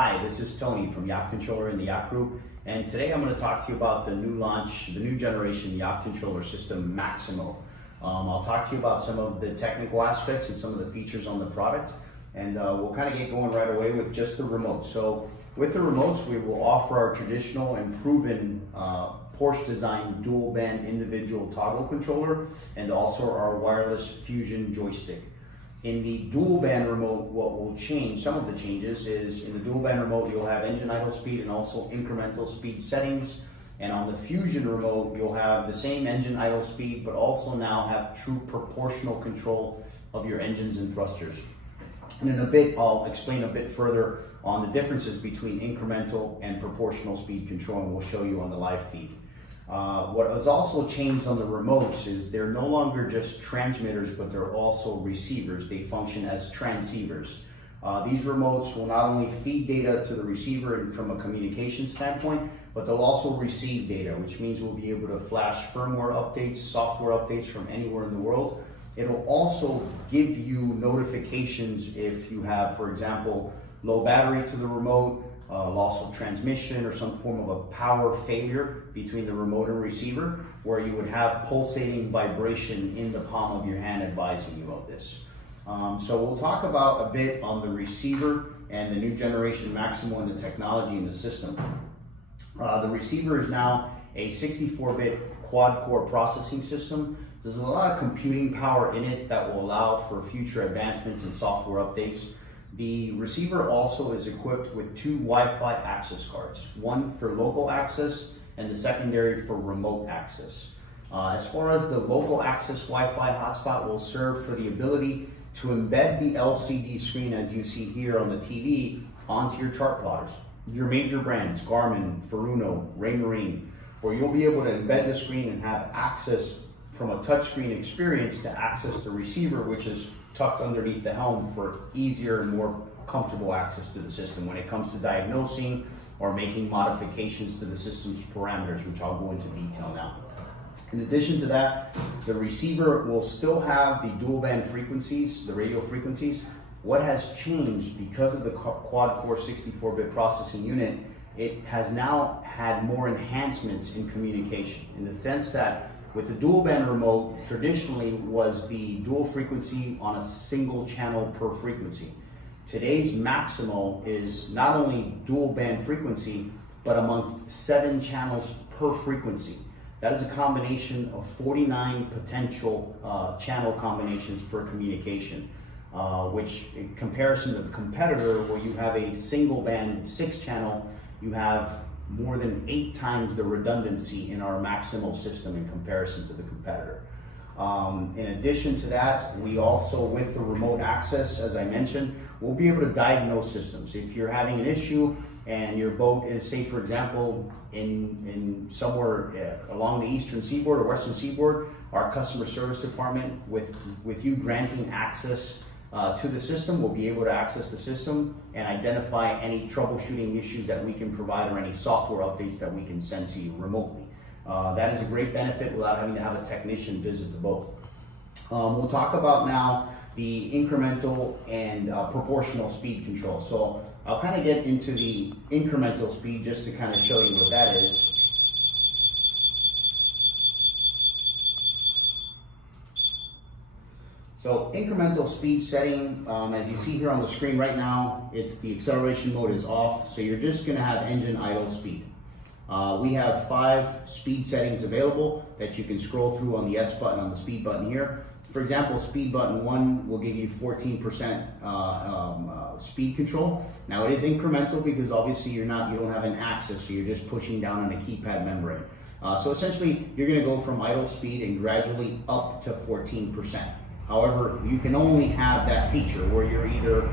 Hi, this is Tony from Yacht Controller in the Yacht Group, and today I'm going to talk to you about the new launch, the new generation Yacht Controller System, Maximo. I'll talk to you about some of the technical aspects and some of the features on the product, and we'll kind of get going right away with just the remote. So with the remotes, we will offer our traditional and proven Porsche design dual band individual toggle controller and also our wireless fusion joystick. In the dual band remote, what will change, some of the changes is in the dual band remote, you'll have engine idle speed and also incremental speed settings. And on the fusion remote, you'll have the same engine idle speed, but also now have true proportional control of your engines and thrusters. And in a bit, I'll explain a bit further on the differences between incremental and proportional speed control, and we'll show you on the live feed. What has also changed on the remotes is they're no longer just transmitters, but they're also receivers. They function as transceivers. These remotes will not only feed data to the receiver and from a communication standpoint, but they'll also receive data, which means we'll be able to flash firmware updates, software updates from anywhere in the world. It'll also give you notifications if you have, for example, low battery to the remote, loss of transmission, or some form of a power failure between the remote and receiver, where you would have pulsating vibration in the palm of your hand advising you of this. So we'll talk about a bit on the receiver and the new generation Maximo and the technology in the system. The receiver is now a 64-bit quad-core processing system. There's a lot of computing power in it that will allow for future advancements and software updates. The receiver also is equipped with two Wi-Fi access cards, one for local access and the secondary for remote access. As far as the local access Wi-Fi hotspot will serve for the ability to embed the LCD screen, as you see here on the TV, onto your chart plotters. Your major brands, Garmin, Furuno, Raymarine, where you'll be able to embed the screen and have access from a touchscreen experience to access the receiver, which is tucked underneath the helm for easier and more comfortable access to the system when it comes to diagnosing or making modifications to the system's parameters, which I'll go into detail now. In addition to that, the receiver will still have the dual band frequencies, the radio frequencies. What has changed because of the quad-core 64-bit processing unit, it has now had more enhancements in communication, in the sense that with the dual band remote, traditionally was the dual frequency on a single channel per frequency. Today's Maximo is not only dual band frequency, but amongst 7 channels per frequency. That is a combination of 49 potential channel combinations for communication, which in comparison to the competitor, where you have a single band 6 channel, you have more than 8 times the redundancy in our Maximo system in comparison to the competitor. In addition to that, we also, with the remote access, as I mentioned, we'll be able to diagnose systems. If you're having an issue and your boat is, say for example, in somewhere along the eastern seaboard or western seaboard, our customer service department, with you granting access to the system, we'll be able to access the system and identify any troubleshooting issues that we can provide or any software updates that we can send to you remotely. That is a great benefit without having to have a technician visit the boat. We'll talk about now the incremental and proportional speed control. So I'll kind of get into the incremental speed just to kind of show you what that is. So incremental speed setting, as you see here on the screen right now, it's the acceleration mode is off, so you're just going to have engine idle speed. We have 5 speed settings available that you can scroll through on the S button on the speed button here. For example, speed button 1 will give you 14% speed control. Now it is incremental because obviously you don't have an axis, so you're just pushing down on a keypad membrane. So essentially you're going to go from idle speed and gradually up to 14%. However, you can only have that feature where you're either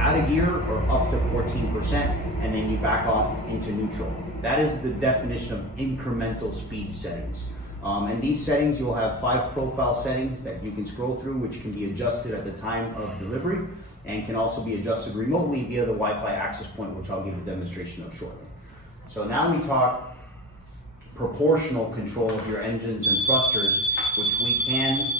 out of gear or up to 14%, and then you back off into neutral. That is the definition of incremental speed settings. And these settings, you'll have 5 profile settings that you can scroll through, which can be adjusted at the time of delivery and can also be adjusted remotely via the Wi-Fi access point, which I'll give a demonstration of shortly. So now we talk proportional control of your engines and thrusters, which we can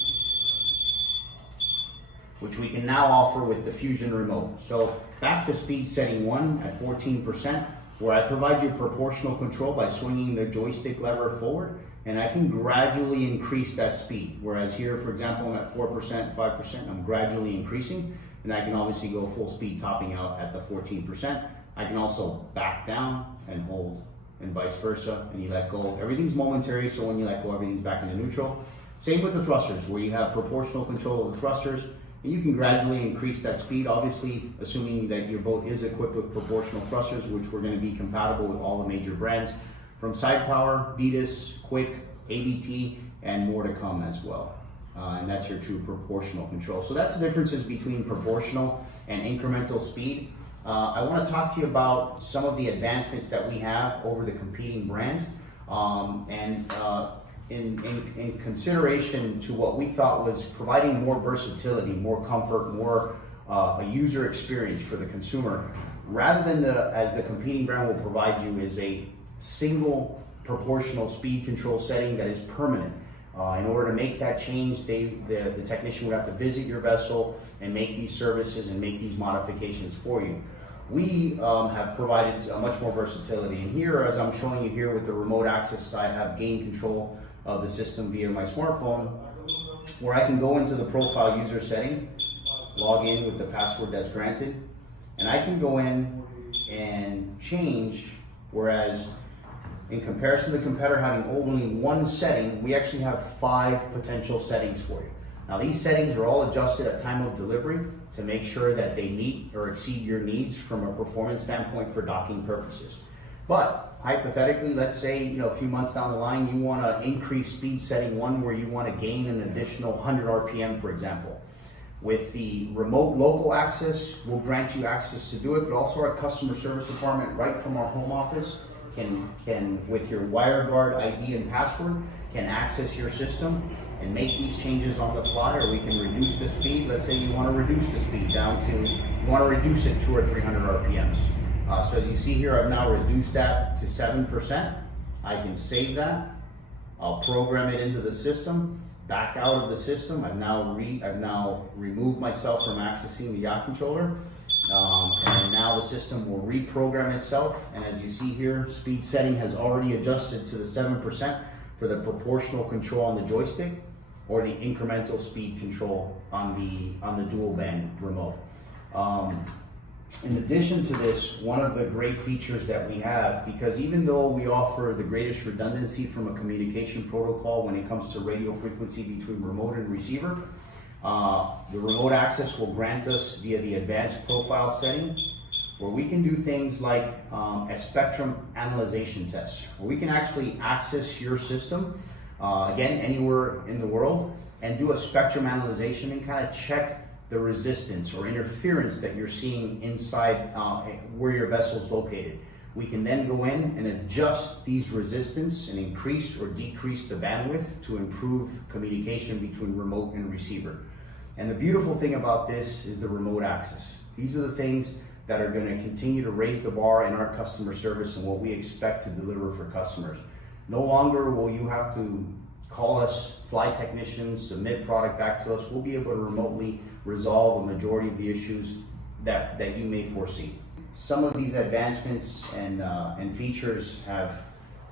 which we can now offer with the Fusion remote. So back to speed setting 1 at 14%, where I provide you proportional control by swinging the joystick lever forward, and I can gradually increase that speed. Whereas here, for example, I'm at 4%, 5%, I'm gradually increasing, and I can obviously go full speed topping out at the 14%. I can also back down and hold, and vice versa, and you let go. Everything's momentary, so when you let go, everything's back into neutral. Same with the thrusters, where you have proportional control of the thrusters, and you can gradually increase that speed, obviously assuming that your boat is equipped with proportional thrusters, which we're going to be compatible with all the major brands, from Side Power, Vetus, Quick, ABT, and more to come as well. And that's your true proportional control. So that's the differences between proportional and incremental speed. I want to talk to you about some of the advancements that we have over the competing brand, in consideration to what we thought was providing more versatility, more comfort, more a user experience for the consumer, rather than as the competing brand will provide you, is a single proportional speed control setting that is permanent. In order to make that change, the technician would have to visit your vessel and make these services and make these modifications for you. We have provided much more versatility. And here, as I'm showing you here with the remote access, I have gained control of the system via my smartphone, where I can go into the profile user setting, log in with the password that's granted, and I can go in and change, whereas in comparison to the competitor having only one setting, we actually have 5 potential settings for you. Now these settings are all adjusted at time of delivery to make sure that they meet or exceed your needs from a performance standpoint for docking purposes. But hypothetically, let's say a few months down the line, you want to increase speed setting 1, where you want to gain an additional 100 RPM, for example. With the remote local access, we'll grant you access to do it, but also our customer service department right from our home office can with your WireGuard ID and password, can access your system and make these changes on the fly, or we can reduce the speed. Let's say you want to reduce the speed down to, you want to reduce it 200 or 300 RPMs. So as you see here, I've now reduced that to 7%. I can save that. I'll program it into the system, back out of the system. I've now removed myself from accessing the yacht controller. And now the system will reprogram itself. And as you see here, speed setting has already adjusted to the 7% for the proportional control on the joystick, or the incremental speed control on the dual band remote. In addition to this, one of the great features that we have, because even though we offer the greatest redundancy from a communication protocol when it comes to radio frequency between remote and receiver, the remote access will grant us via the advanced profile setting, where we can do things like a spectrum analyzation test, where we can actually access your system, again, anywhere in the world, and do a spectrum analyzation and kind of check the resistance or interference that you're seeing inside where your vessel is located. We can then go in and adjust these resistance and increase or decrease the bandwidth to improve communication between remote and receiver. And the beautiful thing about this is the remote access. These are the things that are going to continue to raise the bar in our customer service and what we expect to deliver for customers. No longer will you have to call us, fly technicians, submit product back to us. We'll be able to remotely resolve a majority of the issues that you may foresee. Some of these advancements and features have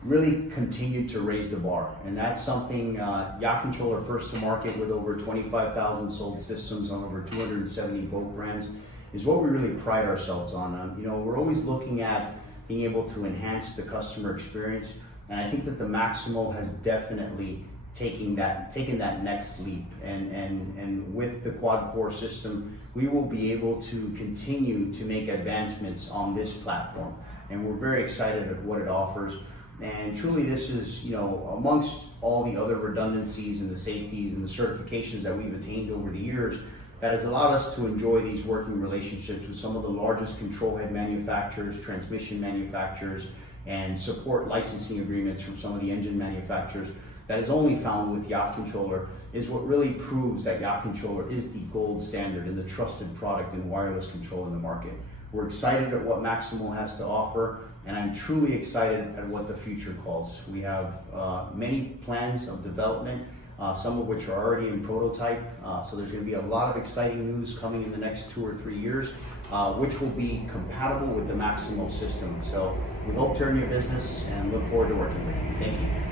really continued to raise the bar, and that's something Yacht Controller, first to market with over 25,000 sold systems on over 270 boat brands, is what we really pride ourselves on. We're always looking at being able to enhance the customer experience, and I think that the Maximo has definitely taken that next leap, and with the quad core system, we will be able to continue to make advancements on this platform, and we're very excited at what it offers. And truly, this is, amongst all the other redundancies and the safeties and the certifications that we've attained over the years, that has allowed us to enjoy these working relationships with some of the largest control head manufacturers, transmission manufacturers, and support licensing agreements from some of the engine manufacturers. That is only found with Yacht Controller, is what really proves that Yacht Controller is the gold standard and the trusted product in wireless control in the market. We're excited at what Maximo has to offer, and I'm truly excited at what the future calls. We have many plans of development some of which are already in prototype. So there's going to be a lot of exciting news coming in the next 2 or 3 years, which will be compatible with the Maximo system. So we hope to earn your business and look forward to working with you. Thank you.